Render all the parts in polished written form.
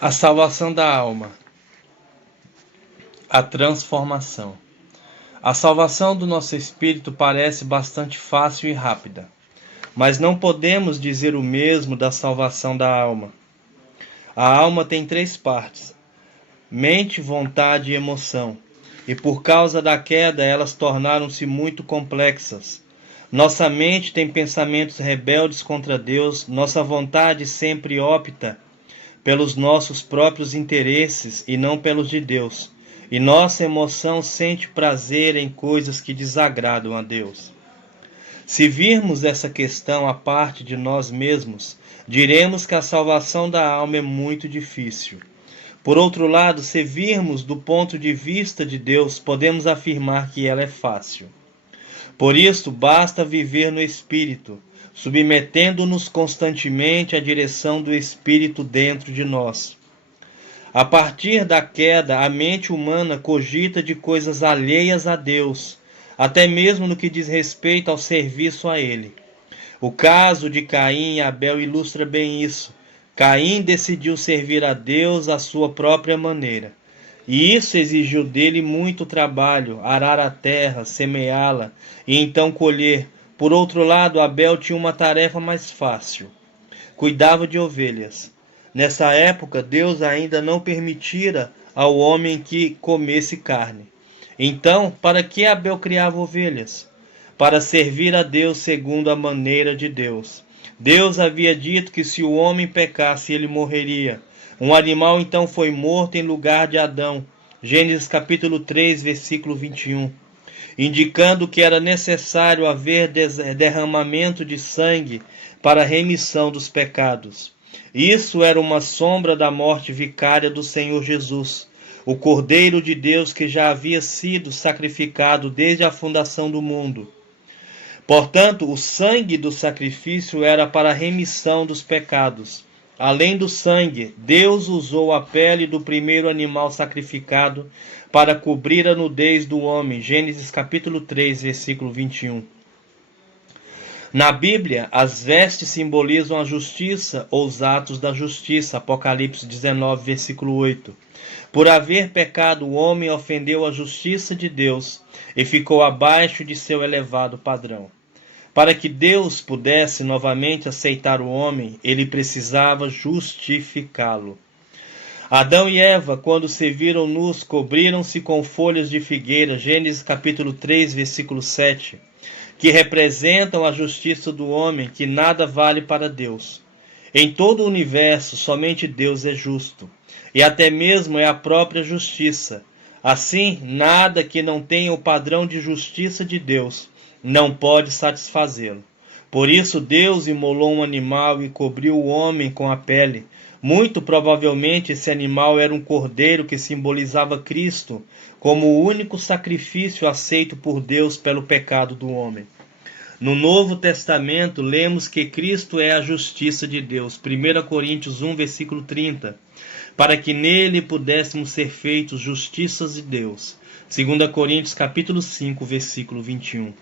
A salvação da alma, a transformação. A salvação do nosso espírito parece bastante fácil e rápida, mas não podemos dizer o mesmo da salvação da alma. A alma tem 3 partes: mente, vontade e emoção, e por causa da queda elas tornaram-se muito complexas. Nossa mente tem pensamentos rebeldes contra Deus, nossa vontade sempre opta pelos nossos próprios interesses e não pelos de Deus. E nossa emoção sente prazer em coisas que desagradam a Deus. Se virmos essa questão à parte de nós mesmos, diremos que a salvação da alma é muito difícil. Por outro lado, se virmos do ponto de vista de Deus, podemos afirmar que ela é fácil. Por isso, basta viver no Espírito, submetendo-nos constantemente à direção do Espírito dentro de nós. A partir da queda, a mente humana cogita de coisas alheias a Deus, até mesmo no que diz respeito ao serviço a Ele. O caso de Caim e Abel ilustra bem isso. Caim decidiu servir a Deus à sua própria maneira. E isso exigiu dele muito trabalho, arar a terra, semeá-la e então colher. Por outro lado, Abel tinha uma tarefa mais fácil. Cuidava de ovelhas. Nessa época, Deus ainda não permitira ao homem que comesse carne. Então, para que Abel criava ovelhas? Para servir a Deus segundo a maneira de Deus. Deus havia dito que se o homem pecasse, ele morreria. Um animal então foi morto em lugar de Adão. Gênesis capítulo 3, versículo 21. Indicando que era necessário haver derramamento de sangue para a remissão dos pecados. Isso era uma sombra da morte vicária do Senhor Jesus, o Cordeiro de Deus que já havia sido sacrificado desde a fundação do mundo. Portanto, o sangue do sacrifício era para a remissão dos pecados. Além do sangue, Deus usou a pele do primeiro animal sacrificado para cobrir a nudez do homem. Gênesis capítulo 3, versículo 21. Na Bíblia, as vestes simbolizam a justiça ou os atos da justiça. Apocalipse 19, versículo 8. Por haver pecado, o homem ofendeu a justiça de Deus e ficou abaixo de seu elevado padrão. Para que Deus pudesse novamente aceitar o homem, ele precisava justificá-lo. Adão e Eva, quando se viram nus, cobriram-se com folhas de figueira, Gênesis capítulo 3, versículo 7, que representam a justiça do homem, que nada vale para Deus. Em todo o universo, somente Deus é justo, e até mesmo é a própria justiça. Assim, nada que não tenha o padrão de justiça de Deus não pode satisfazê-lo. Por isso Deus imolou um animal e cobriu o homem com a pele. Muito provavelmente esse animal era um cordeiro que simbolizava Cristo como o único sacrifício aceito por Deus pelo pecado do homem. No Novo Testamento lemos que Cristo é a justiça de Deus. 1 Coríntios 1, versículo 30. Para que nele pudéssemos ser feitos justiças de Deus. 2 Coríntios capítulo 5, versículo 21.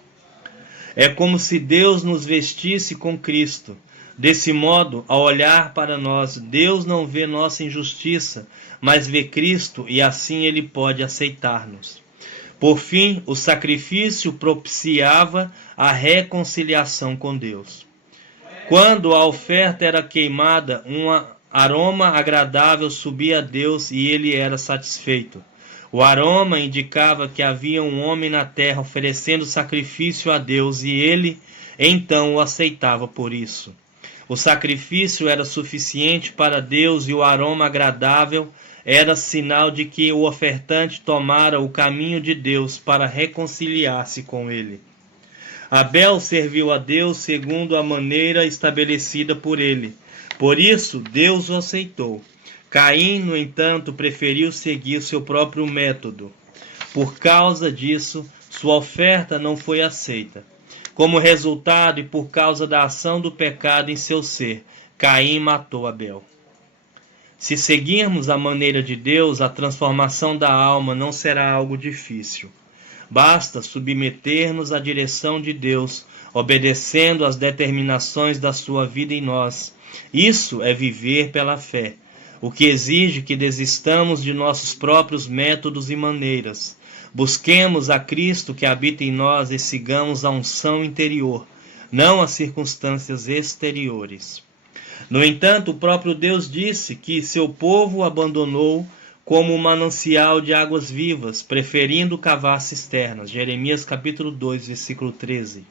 É como se Deus nos vestisse com Cristo. Desse modo, ao olhar para nós, Deus não vê nossa injustiça, mas vê Cristo e assim Ele pode aceitar-nos. Por fim, o sacrifício propiciava a reconciliação com Deus. Quando a oferta era queimada, um aroma agradável subia a Deus e Ele era satisfeito. O aroma indicava que havia um homem na terra oferecendo sacrifício a Deus e ele, então, o aceitava por isso. O sacrifício era suficiente para Deus e o aroma agradável era sinal de que o ofertante tomara o caminho de Deus para reconciliar-se com ele. Abel serviu a Deus segundo a maneira estabelecida por ele. Por isso, Deus o aceitou. Caim, no entanto, preferiu seguir seu próprio método. Por causa disso, sua oferta não foi aceita. Como resultado e por causa da ação do pecado em seu ser, Caim matou Abel. Se seguirmos a maneira de Deus, a transformação da alma não será algo difícil. Basta submeter-nos à direção de Deus, obedecendo às determinações da sua vida em nós. Isso é viver pela fé. o que exige que desistamos de nossos próprios métodos e maneiras. Busquemos a Cristo que habita em nós e sigamos a unção interior, não as circunstâncias exteriores. No entanto, o próprio Deus disse que seu povo o abandonou como um manancial de águas vivas, preferindo cavar cisternas. Jeremias capítulo 2, versículo 13.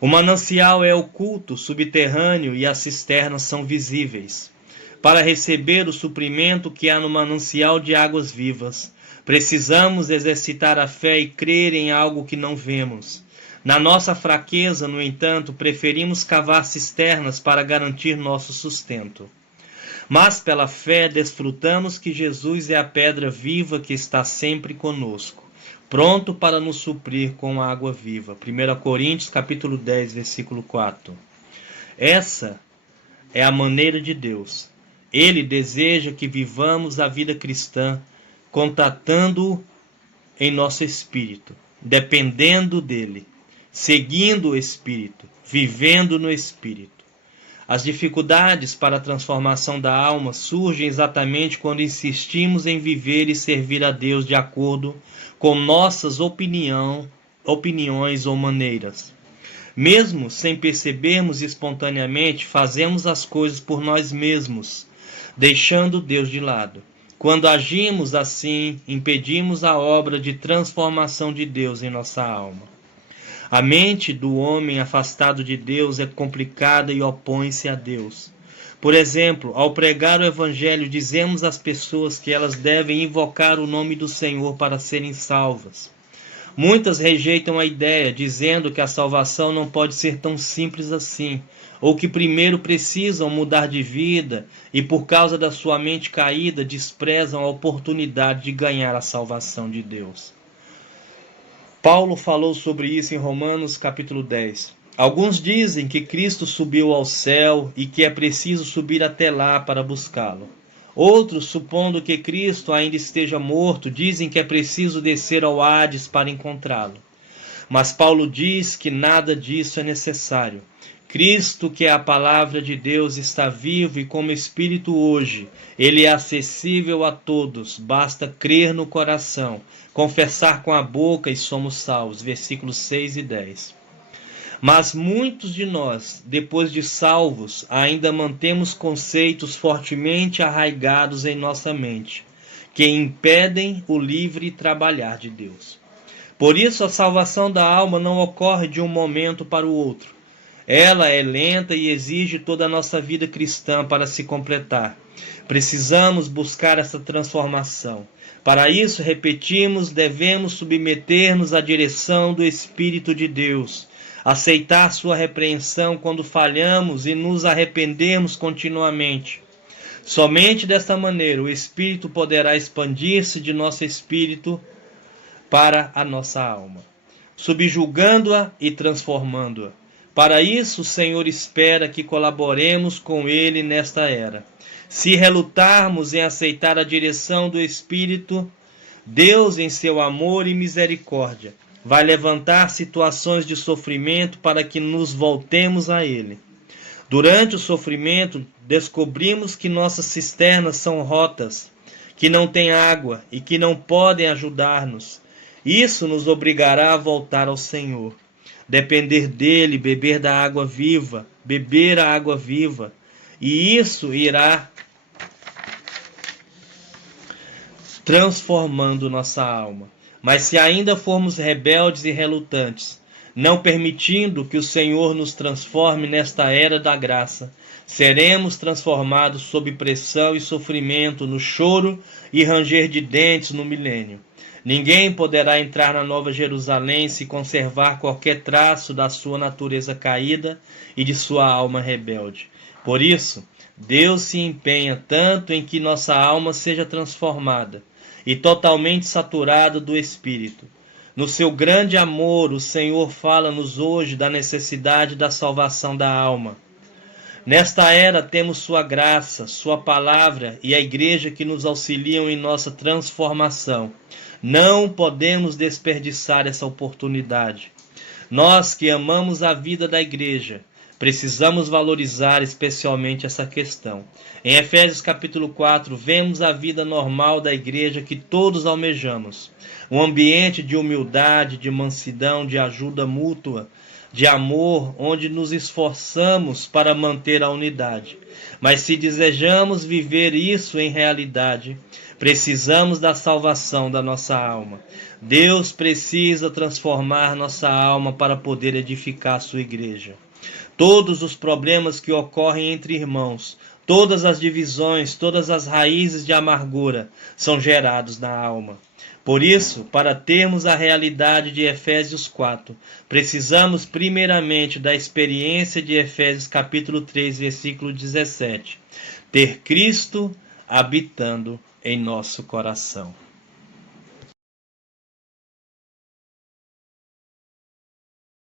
O manancial é oculto, subterrâneo, e as cisternas são visíveis. Para receber o suprimento que há no manancial de águas vivas, precisamos exercitar a fé e crer em algo que não vemos. Na nossa fraqueza, no entanto, preferimos cavar cisternas para garantir nosso sustento. Mas pela fé desfrutamos que Jesus é a pedra viva que está sempre conosco, pronto para nos suprir com a água viva. 1 Coríntios capítulo 10, versículo 4. Essa é a maneira de Deus. Ele deseja que vivamos a vida cristã, contatando-o em nosso espírito, dependendo dele, seguindo o Espírito, vivendo no Espírito. As dificuldades para a transformação da alma surgem exatamente quando insistimos em viver e servir a Deus de acordo com nossas opiniões ou maneiras. Mesmo sem percebermos espontaneamente, fazemos as coisas por nós mesmos, deixando Deus de lado. Quando agimos assim, impedimos a obra de transformação de Deus em nossa alma. A mente do homem afastado de Deus é complicada e opõe-se a Deus. Por exemplo, ao pregar o Evangelho, dizemos às pessoas que elas devem invocar o nome do Senhor para serem salvas. Muitas rejeitam a ideia, dizendo que a salvação não pode ser tão simples assim, ou que primeiro precisam mudar de vida e, por causa da sua mente caída, desprezam a oportunidade de ganhar a salvação de Deus. Paulo falou sobre isso em Romanos capítulo 10. Alguns dizem que Cristo subiu ao céu e que é preciso subir até lá para buscá-lo. Outros, supondo que Cristo ainda esteja morto, dizem que é preciso descer ao Hades para encontrá-lo. Mas Paulo diz que nada disso é necessário. Cristo, que é a palavra de Deus, está vivo e como Espírito hoje. Ele é acessível a todos, basta crer no coração, confessar com a boca e somos salvos. Versículos 6 e 10. Mas muitos de nós, depois de salvos, ainda mantemos conceitos fortemente arraigados em nossa mente, que impedem o livre trabalhar de Deus. Por isso, a salvação da alma não ocorre de um momento para o outro. Ela é lenta e exige toda a nossa vida cristã para se completar. Precisamos buscar essa transformação. Para isso, repetimos, devemos submeter-nos à direção do Espírito de Deus, aceitar sua repreensão quando falhamos e nos arrependermos continuamente. Somente desta maneira o Espírito poderá expandir-se de nosso espírito para a nossa alma, subjugando-a e transformando-a. Para isso, o Senhor espera que colaboremos com Ele nesta era. Se relutarmos em aceitar a direção do Espírito, Deus, em seu amor e misericórdia, vai levantar situações de sofrimento para que nos voltemos a Ele. Durante o sofrimento, descobrimos que nossas cisternas são rotas, que não têm água e que não podem ajudar-nos. Isso nos obrigará a voltar ao Senhor. Depender dele, beber da água viva, beber a água viva, e isso irá transformando nossa alma. Mas se ainda formos rebeldes e relutantes, não permitindo que o Senhor nos transforme nesta era da graça, seremos transformados sob pressão e sofrimento, no choro e ranger de dentes no milênio. Ninguém poderá entrar na Nova Jerusalém se conservar qualquer traço da sua natureza caída e de sua alma rebelde. Por isso, Deus se empenha tanto em que nossa alma seja transformada e totalmente saturada do Espírito. No seu grande amor, o Senhor fala-nos hoje da necessidade da salvação da alma. Nesta era temos sua graça, sua palavra e a igreja que nos auxiliam em nossa transformação. Não podemos desperdiçar essa oportunidade. Nós que amamos a vida da igreja, Precisamos valorizar especialmente essa questão. Em Efésios capítulo 4, vemos a vida normal da igreja que todos almejamos. Um ambiente de humildade, de mansidão, de ajuda mútua, de amor, onde nos esforçamos para manter a unidade. Mas se desejamos viver isso em realidade, precisamos da salvação da nossa alma. Deus precisa transformar nossa alma para poder edificar a sua igreja. Todos os problemas que ocorrem entre irmãos, todas as divisões, todas as raízes de amargura são gerados na alma. Por isso, para termos a realidade de Efésios 4, precisamos primeiramente da experiência de Efésios capítulo 3, versículo 17. Ter Cristo habitando em nosso coração.